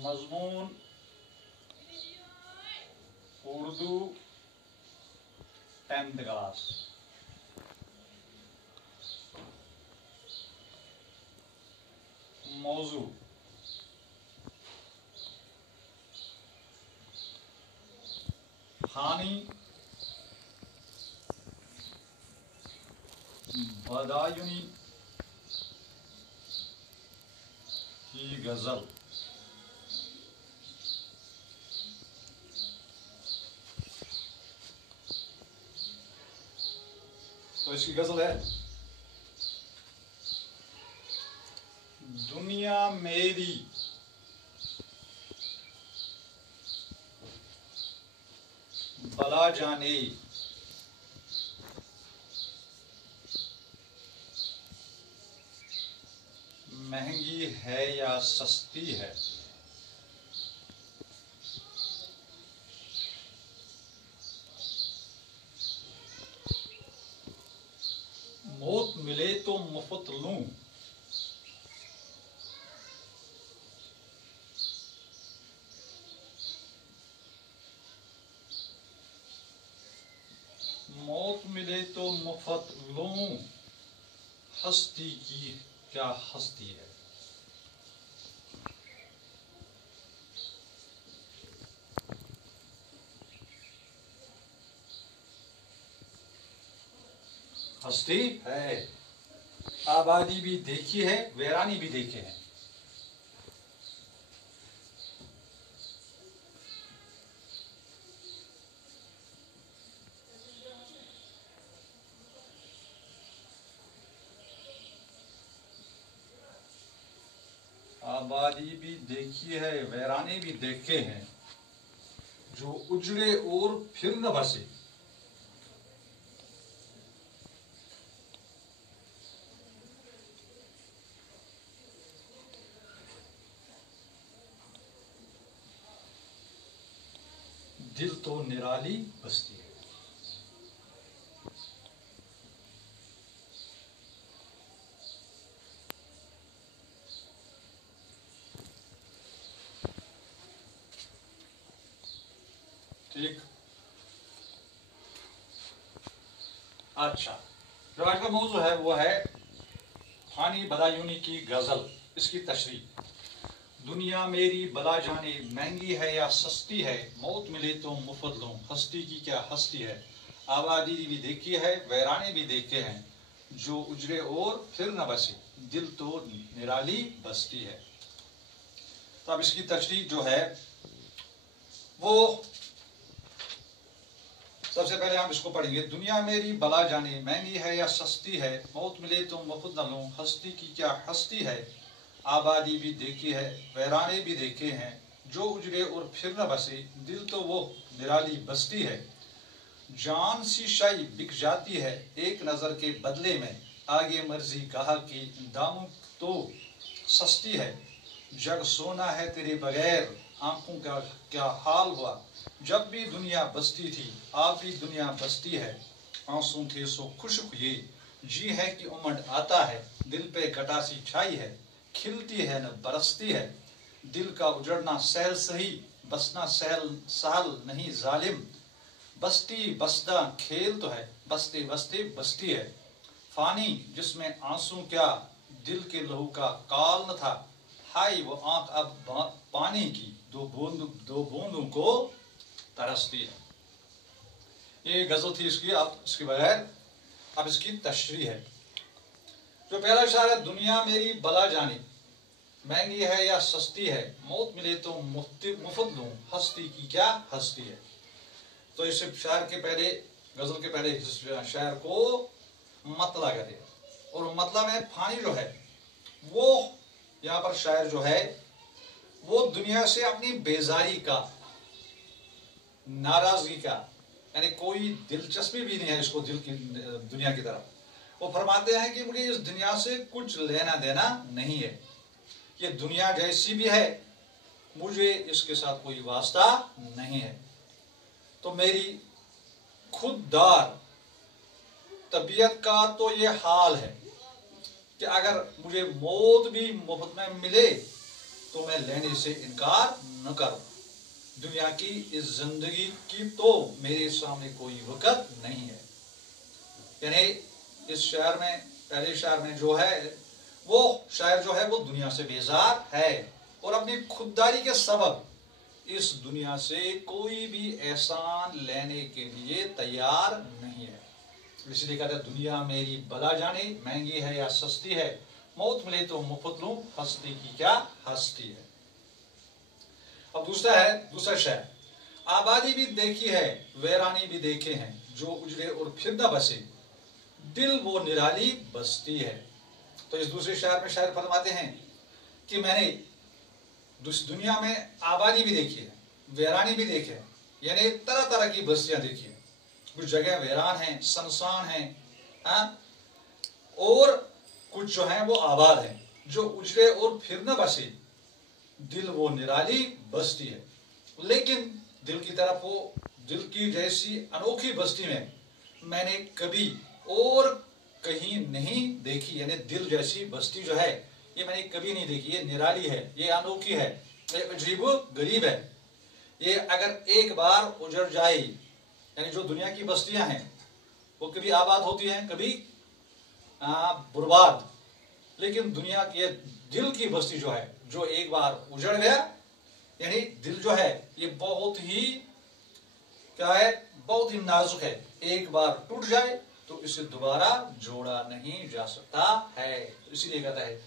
मजमून Urdu 10th class. मौजू हानी बदायूनी की गजल। तो इसकी गजल है, दुनिया मेरी भला जाने महंगी है या सस्ती है, मौत मिले तो मुफ्त लूं, मौत मिले तो मुफ्त लूं, हस्ती की क्या हस्ती है। हस्ती है, आबादी भी देखी है, वीरानी भी देखे हैं। आबादी भी देखी है, वीराने भी देखे हैं, जो उजड़े और फिर न बसे। दिल तो निराली बस्ती है। ठीक, अच्छा, जो आज का मौजू है वो है हानी बदायूनी की गजल। इसकी तशरीह, दुनिया मेरी बला जाने महंगी है या सस्ती है, मौत मिले तो मुफ्त लूं, हस्ती की क्या हस्ती है। आबादी भी देखी है, वीराने भी देखे हैं, जो उजड़े और फिर न बसे, दिल तो निराली बस्ती है। तो अब इसकी तशरीह जो है वो सबसे पहले हम इसको पढ़ेंगे। दुनिया मेरी बला जाने महंगी है या सस्ती है, मौत मिले तो मुफ्त न लूं, हस्ती की क्या हस्ती है। आबादी भी देखी है, वीराने भी देखे हैं, जो उजड़े और फिर न बसे, दिल तो वो निराली बस्ती है। जान सी शाई बिक जाती है एक नजर के बदले में, आगे मर्जी कहा कि दामों तो सस्ती है। जग सोना है तेरे बगैर, आंखों का क्या हाल हुआ, जब भी दुनिया बसती थी आप भी दुनिया बसती है। आंसू थे सो खुशक ये, जी है कि उमंड आता है, दिल पे गटासी छाई है, खिलती है न बरसती है। दिल का उजड़ना सहल सही, बसना सहल सहल नहीं जालिम, बस्ती बसदा खेल तो है, बसते बसते बस्ती है। फानी जिसमें आंसू क्या दिल के लहू का काल न था, हाय वो आंख अब पानी की दो बूंदों को तरसती है। ये गजल थी इसकी। अब इसके बगैर अब इसकी तशरीह है। जो पहला शेर है, दुनिया मेरी बला जाने महंगी है या सस्ती है, मौत मिले तो मुफ्त लूं, हस्ती की क्या हस्ती है। तो इस शेर के पहले, गजल के पहले शेर को मतला करे, और मतलब है फानी जो है वो, यहाँ पर शायर जो है वो दुनिया से अपनी बेजारी का, नाराजगी का, यानी कोई दिलचस्पी भी नहीं है इसको दिल की दुनिया की तरफ। वो फरमाते हैं कि मुझे इस दुनिया से कुछ लेना देना नहीं है, ये दुनिया जैसी भी है मुझे इसके साथ कोई वास्ता नहीं है। तो मेरी खुददार तबीयत का तो ये हाल है कि अगर मुझे मौत भी मुफ्त में मिले तो मैं लेने से इनकार न करूं। दुनिया की इस जिंदगी की तो मेरे सामने कोई वक़्त नहीं है। यानी इस शहर में, पहले शहर में जो है वो शायर जो है वो दुनिया से बेजार है और अपनी खुददारी के सबब इस दुनिया से कोई भी एहसान लेने के लिए तैयार नहीं है। इसलिए कहता है दुनिया मेरी भला जाने महंगी है या सस्ती है, मौत मिले तो मुफ्त लूं, हस्ती की क्या हस्ती है। अब दूसरा शहर, आबादी भी देखी है वैरानी भी देखे हैं, जो उजड़े और फिर न बसे, दिल वो निराली बस्ती है। तो इस दूसरे शहर में शायर फरमाते हैं कि मैंने दुनिया में आबादी भी देखी है, वैरानी भी देखी है, यानी तरह तरह की बस्तियां देखी है। कुछ जगह वैरान हैं, सुनसान हैं, और कुछ जो हैं वो आबाद हैं, जो उजड़े और फिर न बसे, दिल वो निराली बस्ती है। लेकिन दिल की तरफ वो, दिल की जैसी अनोखी बस्ती में मैंने कभी और कहीं नहीं देखी। यानी दिल जैसी बस्ती जो है ये मैंने कभी नहीं देखी। ये निराली है, ये अनोखी है, ये अजीबो गरीब है। ये अगर एक बार उजड़ जाए, यानी जो दुनिया की बस्तियां हैं वो कभी आबाद होती हैं, कभी बर्बाद, लेकिन दुनिया की दिल की बस्ती जो है, जो एक बार उजड़ गया, यानी दिल जो है ये बहुत ही क्या है, बहुत ही नाजुक है। एक बार टूट जाए तो इसे दोबारा जोड़ा नहीं जा सकता है। तो इसीलिए कहता है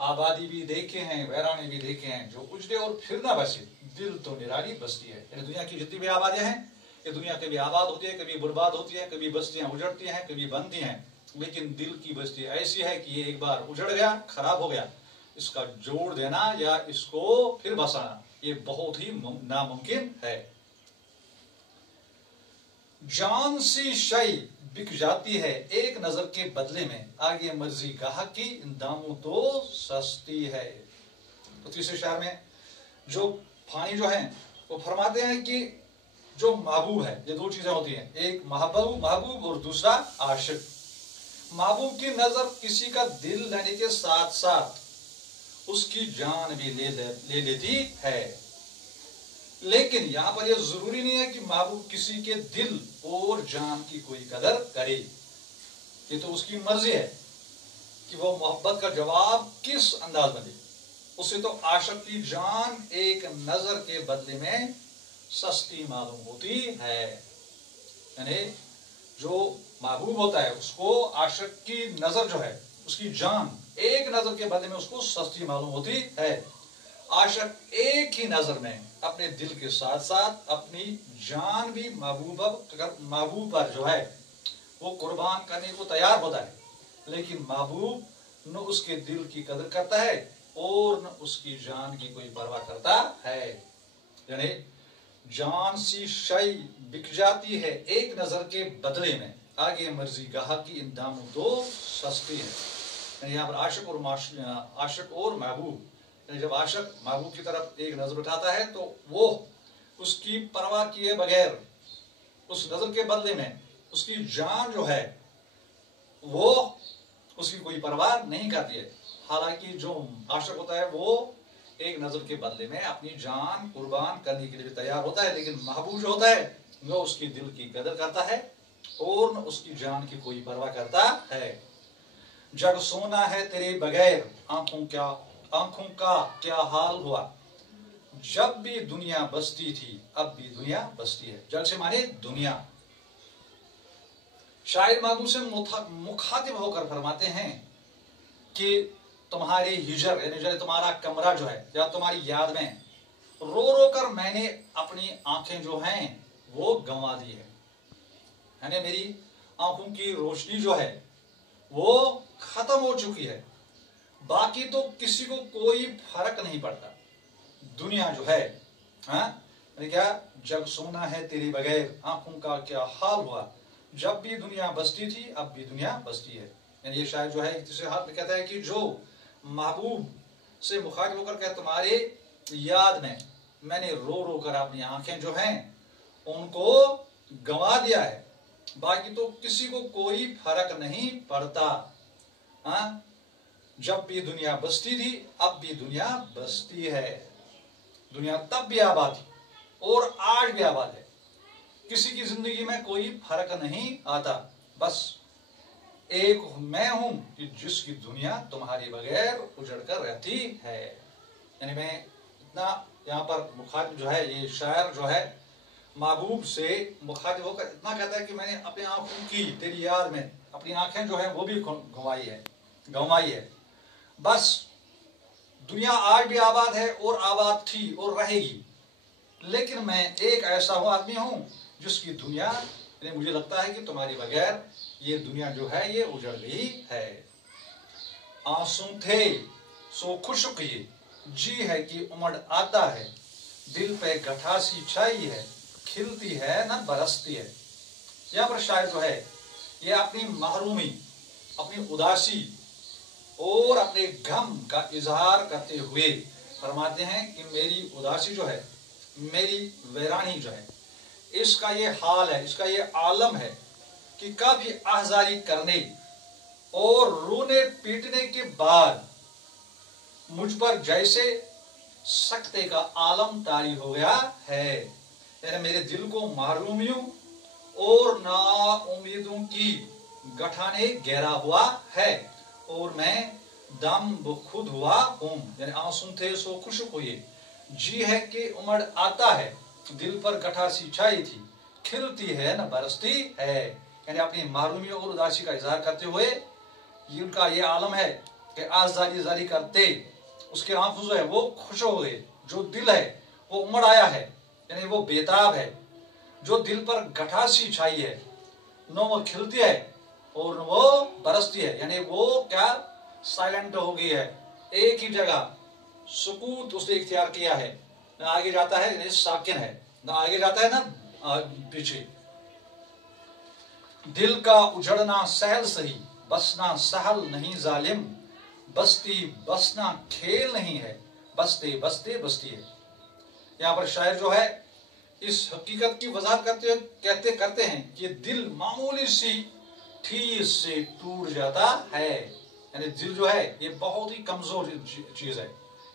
आबादी भी देखे हैं वैरानी भी देखे हैं, जो उजड़े और फिर ना बसे, दिल तो निराली बस्ती है। यानी दुनिया की जितनी भी आबादियां हैं ये दुनिया कभी आबाद होती है, कभी बर्बाद होती है, कभी बस्तियां उजड़ती हैं, कभी बनती हैं, लेकिन दिल की बस्ती ऐसी है कि ये एक बार उजड़ गया, खराब हो गया, इसका जोड़ देना या इसको फिर बसाना ये बहुत ही नामुमकिन है। जान सी शय बिक जाती है एक नजर के बदले में, आगे मर्जी गाहक की दामों तो सस्ती है। तो तीसरे शहर में जो फानी जो है वो फरमाते हैं कि जो महबूब है, ये दो चीजें होती हैं, एक महबूब और दूसरा आशिक। महबूब की नजर किसी का दिल लेने के साथ साथ उसकी जान भी ले लेती है। लेकिन यहां पर यह जरूरी नहीं है कि महबूब किसी के दिल और जान की कोई कदर करे। ये तो उसकी मर्जी है कि वो मोहब्बत का जवाब किस अंदाज में दे। उसे तो आशिक की जान एक नजर के बदले में सस्ती मालूम होती है। यानी जो महबूब होता है उसको आशिक की नजर जो है, उसकी जान एक नजर के बदले में उसको सस्ती मालूम होती है। आशिक एक ही नजर में अपने दिल के साथ साथ अपनी जान भी महबूब पर जो है वो कुर्बान करने को तैयार होता है, लेकिन महबूब न उसके दिल की कदर करता है और न उसकी जान की कोई परवाह करता है। यानी जान सी शय बिक जाती है एक नजर के बदले में, आगे मर्जी गाहक की इन दामों तो सस्ती है। यहाँ पर आशिक और महबूब, जब आशिक महबूब की तरफ एक नजर उठाता है तो वो उसकी परवाह किए बगैर उस नजर के बदले में उसकी जान जो है वो उसकी कोई परवाह नहीं करती है। हालांकि जो आशिक होता है वो एक नजर के बदले में अपनी जान कुर्बान करने के लिए तैयार होता है, लेकिन महबूब जो होता है वो उसकी दिल की कदर करता है और न उसकी जान की कोई परवाह करता है। जग सोना है तेरे बगैर आंखों का क्या हाल हुआ, जब भी दुनिया बसती थी अब भी दुनिया बसती है। जग से माने दुनिया। शायर महबूब से मुखातिब होकर फरमाते हैं कि तुम्हारी हिजर यानी जो तुम्हारा कमरा जो है या तुम्हारी याद में रो रो कर मैंने अपनी आंखें जो हैं वो गंवा दी है। यानी मेरी आंखों की रोशनी जो है वो खत्म हो चुकी है, बाकी तो किसी को कोई फर्क नहीं पड़ता। दुनिया जो है क्या, जग सोना है तेरे बगैर आंखों का क्या हाल हुआ, जब भी दुनिया बसती थी अब भी दुनिया बसती है। यानी ये शायद जो है तीसरे हाथ में कहता है कि जो महबूब से मुखातिब होकर कहता तुम्हारे याद में मैंने रो रो कर अपनी आंखें जो हैं उनको गंवा दिया है, बाकी तो किसी को कोई फर्क नहीं पड़ता। जब भी दुनिया बसती थी अब भी दुनिया बसती है। दुनिया तब भी आबाद थी और आज भी आबाद है। किसी की जिंदगी में कोई फर्क नहीं आता। बस एक मैं हूं कि जिसकी दुनिया तुम्हारे बगैर उजड़ कर रहती है। यानी मैं इतना यहाँ पर मुखातिब जो है, ये शायर जो है महबूब से मुखातिब होकर इतना कहता है कि मैंने अपनी आंखों की तेरी याद में अपनी आंखें जो है वो भी गंवाई है। बस दुनिया आज भी आबाद है और आबाद थी और रहेगी, लेकिन मैं एक ऐसा आदमी हूं जिसकी दुनिया, मुझे लगता है कि तुम्हारे बगैर ये दुनिया जो है ये उजड़ गई है। आंसू थे सो खुशक ये, जी है कि उमड़ आता है, दिल पे गठासी छाई है, खिलती है न बरसती है। यहाँ पर शायर जो है ये अपनी महरूमी, अपनी उदासी और अपने गम का इजहार करते हुए फरमाते हैं कि मेरी उदासी जो है, मेरी वैरानी जो है, इसका ये हाल है, इसका ये आलम है कि काफी आज़ारी करने और रोने पीटने के बाद मुझ पर जैसे सख्ते का आलम तारी हो गया है। यानी मेरे दिल को महरूमियों और नाउमीदों की गठा ने घेरा हुआ है और मैं दम खुद हुआ हूं। यानी आंसू थे सो खुशक हुए, जी है कि उमड़ आता है, दिल पर गठा सी छाई थी, खिलती है न बरसती है। यानी अपनी महरूमी और उदासी का इजहार करते हुए उनका ये आलम है कि आज़ारी जारी करते उसके आंखों जो है वो खुश हो गए, जो दिल है वो उमड़ आया है, यानी वो बेताब है, जो दिल पर गठा सी छाई है, न वो खिलती है और न वो बरसती है। यानी वो क्या साइलेंट हो गई है, एक ही जगह सुकूत उसने इख्तियार किया है, न आगे जाता है, साकिन है, न आगे जाता है ना पीछे। दिल का उजड़ना सहल सही, बसना सहल नहीं जालिम, बस्ती बसना खेल नहीं है, बसते बसते बसती है। यहाँ पर शायर जो है इस हकीकत की वजाहत करते हैं कि दिल मामूली सी ठेस से टूट जाता है। यानी दिल जो है ये बहुत ही कमजोर चीज है,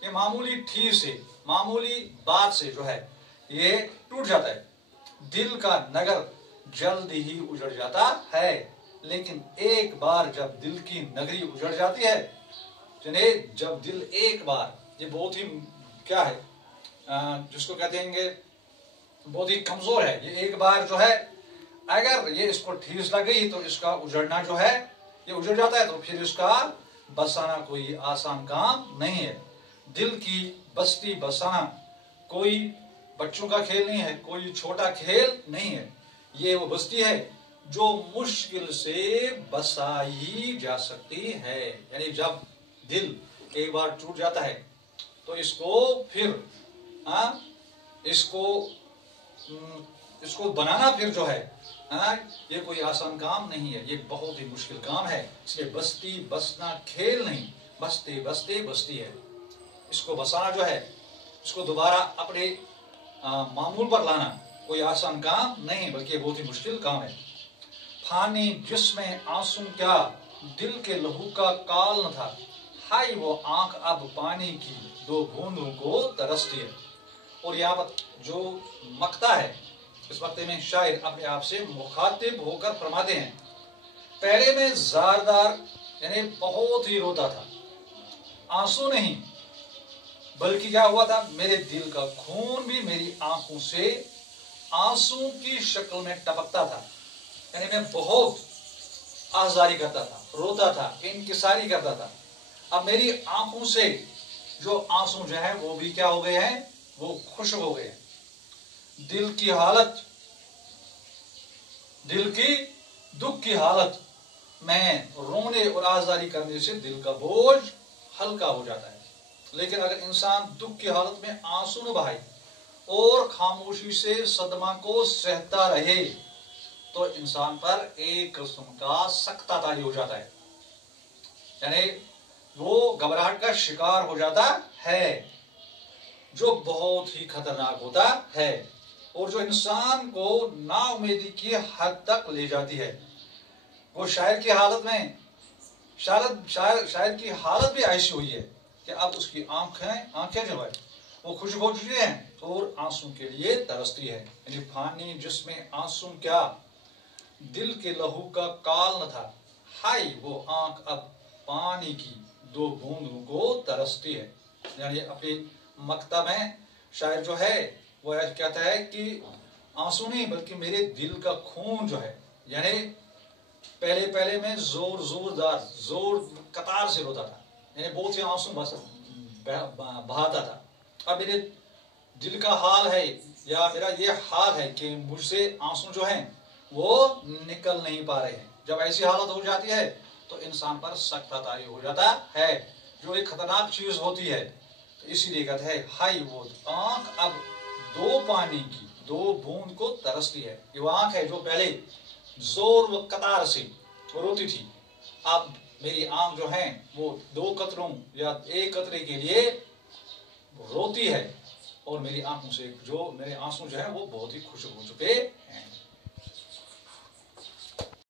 ये मामूली ठेस से, मामूली बात से जो है ये टूट जाता है। दिल का नगर जल्द ही उजड़ जाता है, लेकिन एक बार जब दिल की नगरी उजड़ जाती है, जब दिल एक बार, ये बहुत ही क्या है जिसको कहते हैं बहुत ही कमजोर है, ये एक बार जो है अगर ये इसको ठेस लग गई तो इसका उजड़ना जो है ये उजड़ जाता है, तो फिर इसका बसाना कोई आसान काम नहीं है। दिल की बस्ती बसाना कोई बच्चों का खेल नहीं है, कोई छोटा खेल नहीं है। ये वो बस्ती है जो मुश्किल से बसाई जा सकती है। यानी जब दिल एक बार टूट जाता है तो इसको फिर इसको बनाना फिर जो है ये कोई आसान काम नहीं है, ये बहुत ही मुश्किल काम है। इसलिए बस्ती बसना खेल नहीं, बसते बसते बसती है। इसको बसाना जो है, इसको दोबारा अपने मामूल पर लाना कोई आसान काम नहीं, बल्कि बहुत ही मुश्किल काम है। फानी जिसमें आंसू क्या, दिल के लहू का काल न था, हाय वो आंख अब पानी की दो बूंदों को तरसती है। और यहाँ पर जो मक्ता है, इस मक्ते में शायर अपने आप से मुखातिब होकर फरमाते हैं, पहले में ज़ारदार यानी बहुत ही रोता था, आंसू नहीं बल्कि क्या हुआ था, मेरे दिल का खून भी मेरी आंखों से आंसू की शक्ल में टपकता था। यानी मैं बहुत आज़ारी करता था, रोता था, इंकिसारी करता था। अब मेरी आंखों से जो आंसू जो है वो भी क्या हो गए हैं, वो खुश हो गए। दिल की हालत, दिल की दुख की हालत में रोने और आज़ारी करने से दिल का बोझ हल्का हो जाता है। लेकिन अगर इंसान दुख की हालत में आंसू न बहाए और खामोशी से सदमा को सहता रहे तो इंसान पर एक किस्म का सख्ता तारी हो जाता है, यानी वो घबराहट का शिकार हो जाता है, जो बहुत ही खतरनाक होता है और जो इंसान को नाउमीदी की हद तक ले जाती है। वो शायर की हालत में शायद की हालत भी ऐसी हुई है कि अब उसकी आंखें जो है वो खुश हो चुकी हैं और आंसू के लिए तरसती है। यानी पानी जिसमें आंसू क्या, दिल के लहू का काल न था, हाय वो आंख अब पानी की 2 बूंदों को तरसती है। यानी अपनी मकता में शायर जो है वो कहता है कि आंसू नहीं बल्कि मेरे दिल का खून जो है, यानी पहले मैं जोर कतार से रोता था, यानी बहुत से आंसू बहाता था। अब मेरे दिल का हाल है या मेरा ये हाल है कि मुझसे आंसू जो हैं वो निकल नहीं पा रहे हैं। जब ऐसी हालत हो जाती है तो इंसान पर सख्त तारी हो जाता है, जो एक खतरनाक चीज होती है। तो इसीलिए कहते हैं हाय वो आंख अब 2 पानी की 2 बूंद को तरसती है। ये वो आंख है जो पहले जोर व कतार से रोती थी, अब मेरी आंख जो है वो 2 कतरों या 1 कतरे के लिए रोती है और मेरी आंखों से जो मेरे आंसू जो है वो बहुत ही खुश हो चुके हैं।